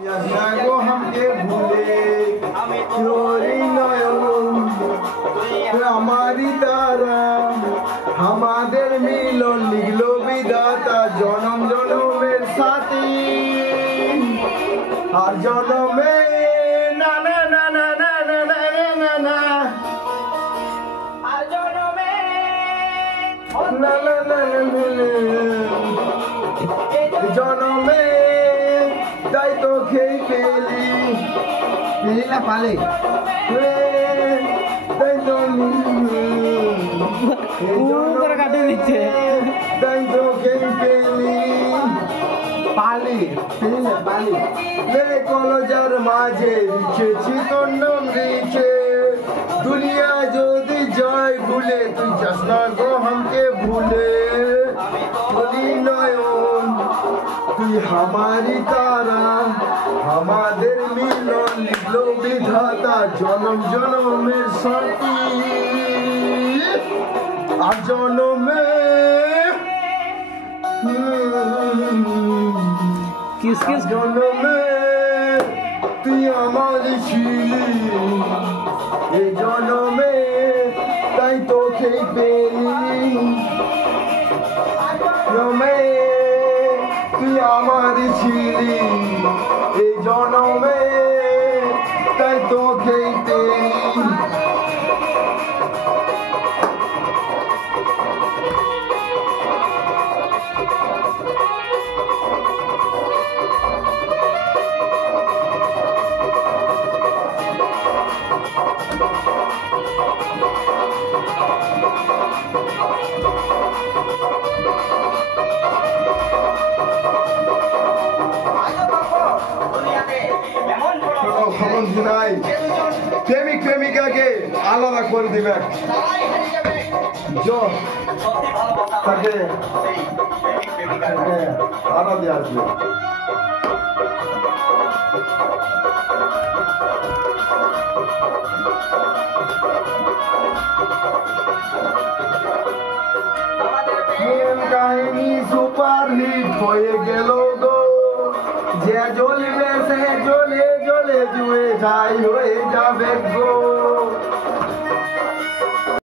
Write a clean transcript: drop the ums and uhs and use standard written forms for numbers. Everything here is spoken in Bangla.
গো হামকে ভুলে তোরি নয়ন আমারি তারা আমাদের মিলন লিখলো বিধাতা জনম জনমের সাথী আর জনমে না না না না না না না না না আর জনমে না না না জনমে তাই তো খেয়ে পেলি পেলি না পালে তাই তো কাটে দিচ্ছে তাই তো খেয়ে পেলি পালি পেলি না পালি লে কলজার মাঝে লিখেছি তোর নাম লিখে দুনিয়া যদি জয় ভুলে তুই যাস না গো হামকে ভুলে বলি নয়ন তুই हमारी तारा আমাদের মিলন লিখলো বিধাতা জনম জনমের সাথী আর জনমে किस किस জনমে তুই আমার ছিলি এই জনমে তাই তোকে পেলি জনমে তুই আমার ছিলি এই জনমে তাই তোকে পেলি প্রেমিক প্রেমিকাকে আলাদা করে দিবে তাকে আলাদা আসবে কাহিনী সুপার হিট হয়ে গেল গো যে জ্বলবে সে জ্বলে জ্বলে জুয়ে যাই হয়ে যাবে গো